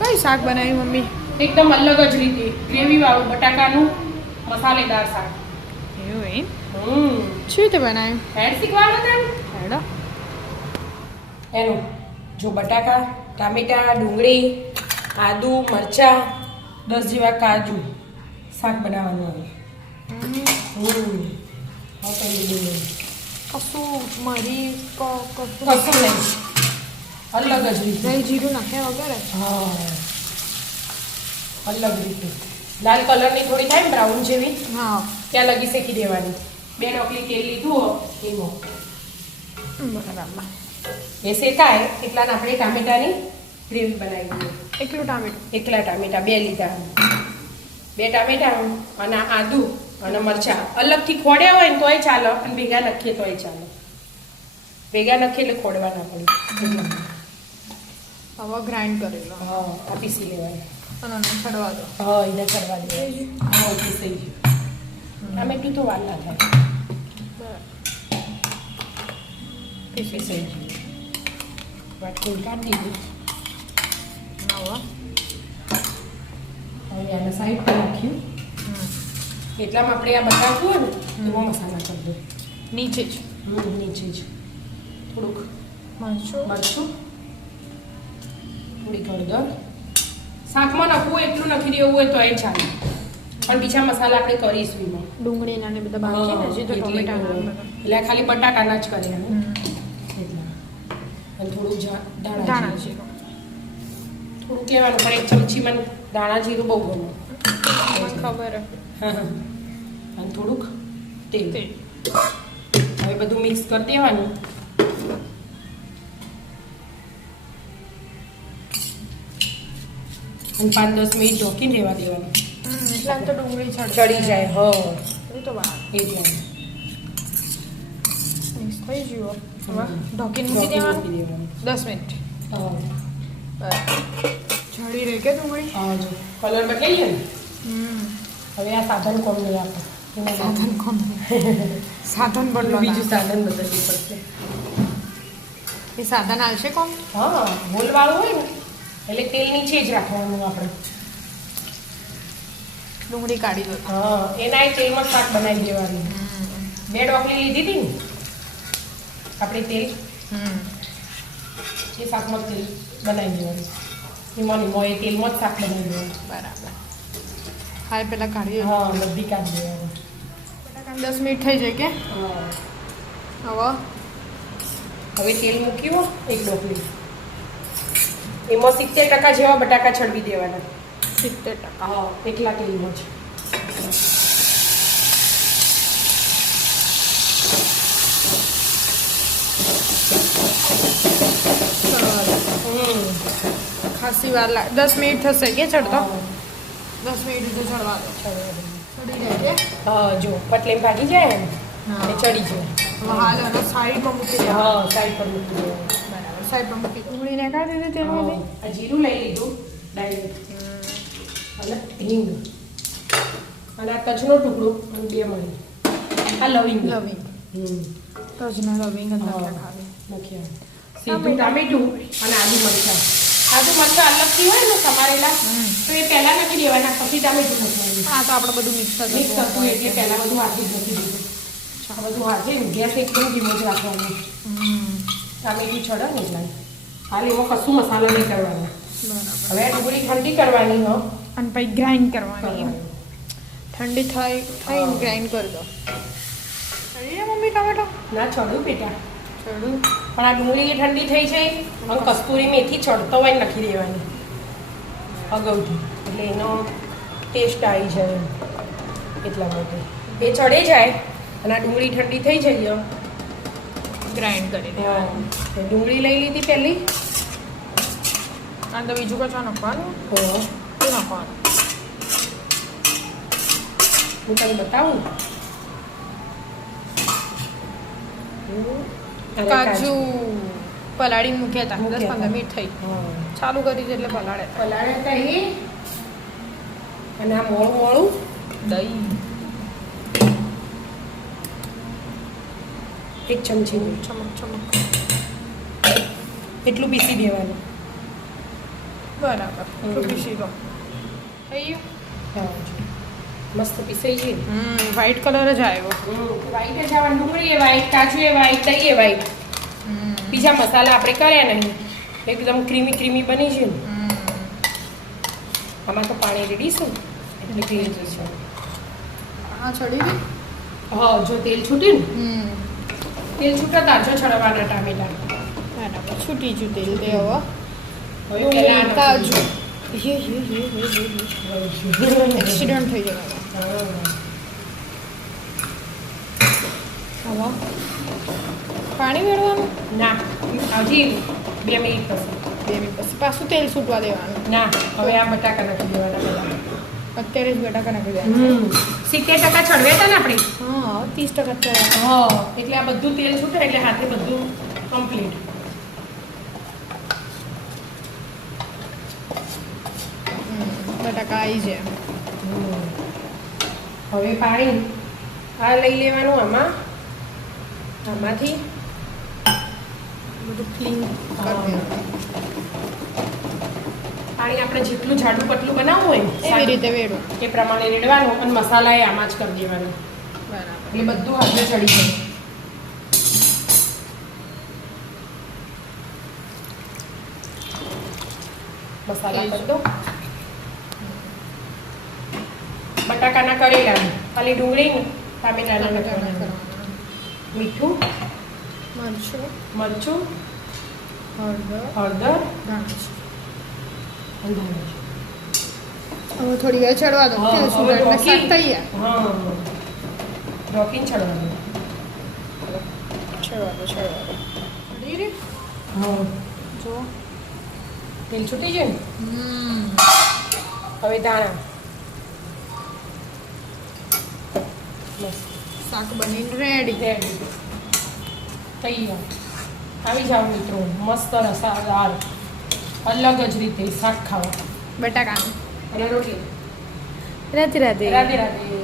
કઈ શાક બનાવ્યું મમ્મી? એકદમ અલગ જ રીતે ગ્રેવી વાળું બટાકાનું મસાલેદાર શાક. એવું એમ? શું રીતે બનાવ્યું? હેડ શીખવાનું તેમ હેડો એનું જો બટાકા, ટામેટા, ડુંગળી, આદુ, મરચા, 10 જેવા કાજુ શાક બનાવવાનું આવે. કશું મરી કશું નહીં, અલગ જ રીતે. દહીં જીરું નાખ્યા વગર જ? હા, અલગ રીતે લાલ કલરની થોડી થાય ને બ્રાઉન જેવી, હા, ત્યાં લગી શેકી દેવાની. 2 ડોકલી તેલ લીધું હો એમાં બરાબર. એ શેકાય એટલાને આપણે ટામેટાની ગ્રેવી બનાવી દઈએ. એકલું ટામેટું? એકલા ટામેટા 2 લીધા. 2 ટામેટા અને આદુ અને મરચાં અલગથી ખોડ્યા હોય ને તોય ચાલે, અને ભેગા નાખીએ તોય ચાલે. ભેગા નાખીએ એટલે ખોડવા ના પડે. હવે ગ્રાઇન્ડ કરેલો. હા, આ પીસી લેવાનું અને છડવા દો. હા, એને છડવા દેવાનું. હા, પીસાઈ ગયું. ટામેટું તો વાર ના થાય. પીસાઈ ગયું. વાટકું કાઢી દીધું. હવે આને સાઈડ પર નાખ્યું. એટલામાં આપણે આ બટાકું હોય ને એમાં મસાલા કરી દો. નીચે જ? નીચે જ થોડુંક મરચું, થોડીક હળદર. શાકમાં નાખવું એટલું નાખી દેવું હોય તો એ ચાલે, પણ બીજા મસાલા આપણે કરીશું એમાં. ડુંગળીના ને બધા બાકી ને હજી તો ટમેટાના એટલે ખાલી બટાકાના જ કર્યા એટલા. અને થોડુંક દાણા જીરું થોડું કહેવાનું, પણ 1 ચમચી મને દાણા જીરું બહુ ગમે. ખબર. અને થોડુંક તેલ. હવે બધું મિક્સ કરી દેવાનું. અને 5-10 મિનિટ ઢોકીને રહેવા દેવાનું. એટલે તો ડુંગળી ચડી જાય. હા, એ તો બહાર એટલે મિક્સ થઈ ગયું. હવે ઢોકીને મૂકી દેવાનું 10 મિનિટ. હા, ચડી રહી કે ડુંગળી? હા, જો કલર બદલાઈ ગયો ને. હવે આ સાધન કોમ નહીં આપે. સાધન કોમ? સાધન બદલો. બીજું સાધન બદલવું પડશે. એ સાધન આવશે કોમ? હા, હોલવાળું હોય ને એટલે તેલ નીચે જ રાખવાનું આપણે. ડુંગળી કાઢી દો. હા, એના એ તેલમાં શાક બનાવી દેવાનું. 2 ડોકલી લીધી હતી ને આપણે તેલ, એ શાકમાં તેલ બનાવી દેવાનું. એમાં એ તેલમાં જ શાક બનાવી દેવાનું. બરાબર. હા, પેલા કાઢી દો. હા, બધી કાઢી દેવાનું. બટાકા 10 મિનિટ થઈ જાય કે? હા. હવે તેલ મૂક્યું 1 ડોકલી, એમાં 70% જેવા બટાકા છડવી દેવાના. 70%? હા, એકલા તેલમાં જ. ખાસી વાર લાગે. 10 મિનિટ થશે કે ચડતો? 10 મિનિટ સુધી ચડવા દો. ચડી જાય કે? હા, જો પટલે ભાગી જાય ને એ ચડી જાય. હાલ અને સાઈડમાં મૂકી દે. હા, સાઈડ પર મૂકી દેવાનું. બરાબર, સાઈડમાં મૂકી. ડુંગળીને કાઢી દીધી તેમાંથી. આ જીરું લઈ લીધું ડાયરેક્ટ, અને હિંગ, અને આ તજનો ટુકડો અને 2 મરી. આ લવિંગ. તજના લવિંગ ખાલી નાખ્યા. સીધું ટામેટું અને આદુ મરચાં. આદુ મરચાં અલગથી હોય ને સમારેલા તો એ પહેલા નાખી દેવાના, પછી ટામેટું નાખવાનું. હા, તો આપણે બધું મિક્સ થતું એટલે પહેલા બધું હાથે જ નાખી દીધું. આ બધું હાથે ગેસ એકદમ ધીમો જ રાખવાનો. ટામેટું ચડે ને એટલે હાલ એમાં કશું મસાલા નહીં કરવાના. હવે આ ડુંગળી ઠંડી કરવાની હો, અને પછી ગ્રાઇન્ડ કરવાની. ઠંડી થઈને ગ્રાઇન્ડ કરી દો. ચડી જાય મમ્મી ટમેટો? ના ચડું બેટા, ચડું. પણ આ ડુંગળી ઠંડી થઈ જાય અને કસ્તુરી મેથી ચડતો હોય નાખી દેવાની અગાઉથી, એટલે એનો ટેસ્ટ આવી જાય એટલા માટે. એ ચડે જાય અને આ ડુંગળી ઠંડી થઈ જાય ગ્રાઇન્ડ કરી દે. ડુંગળી લઈ લીધી પહેલી. અને તો બીજું કચા નાખવાનું? શું નાખવાનું? હું તને બતાવું. કાજુ પલાળી મૂક્યા હતા 10-15 મિનિટ થઈ. ચાલુ કરી છે એટલે પલાળ્યા હતા એ. અને આ મોળું મોળું દહીં 1 ચમચી ચમક એટલું પીસી દેવાનું. બરાબર તો પીસી દો થઈ ગયું હા, મસ્ત પીસાઈ છે. વ્હાઈટ કલર જ આવ્યો વ્હાઈટ જ આવવાનું, ડુંગળી એ વ્હાઈટ, કાજુ એ વ્હાઈટ, દહીં એ વ્હાઈટ. બીજા મસાલા આપણે કર્યા નહીં, એકદમ ક્રીમી ક્રીમી બની છે ને. આમાં તો પાણી રેડી છે ને, એટલે ક્લીન છે. હા ચડી ગઈ હા, જો તેલ છૂટ્યું ને, તેલ છૂટા તાજો છડવાના ટામેટા. બરાબર છૂટી ગયું તેલ તે હવે હવે પહેલા કાજુ એક્સિડન્ટ થઈ જવાનો હવે પાણી વેળવાનું ના, હજી 2 મિનિટ પછી. 2 મિનિટ પછી પાછું તેલ છૂટવા દેવાનું ના, હવે આ બટાકા નાખી દેવાના પહેલા. અત્યારે જ બટાકા નાખી દેવાનું 70% છડવ્યા હતા ને આપણે. હા 30% ચડે હા, એટલે આ બધું તેલ છૂટે એટલે હાથે બધું કમ્પ્લીટ. બટાકા આવી જાય હવે પાણી આ લઈ લેવાનું આમાંથી બધું ક્લીન કરી દેવાનું પાણી આપણે જેટલું જાડું પતલું બનાવવું હોય એવી રીતે વેડું એ પ્રમાણે રેડવાનું અને મસાલા એ આમાં જ કરી દેવાનું બરાબર એટલે બધું હાથે ચડી જાય. મસાલા કરી દો. બટાકાના કરેલા ખાલી ડુંગળી ટામેટાના નાખવાના. મીઠું, મરચું મરચું, હળદર હળદર, ધાણા અને ધાણા. હવે થોડી વાર ચડવા દો હા, તેલ હવે છૂટે એટલે રોકી. શાક તૈયાર હા, રોકીને ચડવાનું. ચડવા દો ચડી રે હા, જો તેલ છૂટી જાય ને. હવે ધાણા. મસ્ત શાક બનીને રેડી રેડી તૈયાર. આવી જાઓ મિત્રો, મસ્ત રસાદાર અલગ જ રીતે શાક ખાવા બટાકાનું અને રોટલી. રાધે રાધે રાધે રાધે.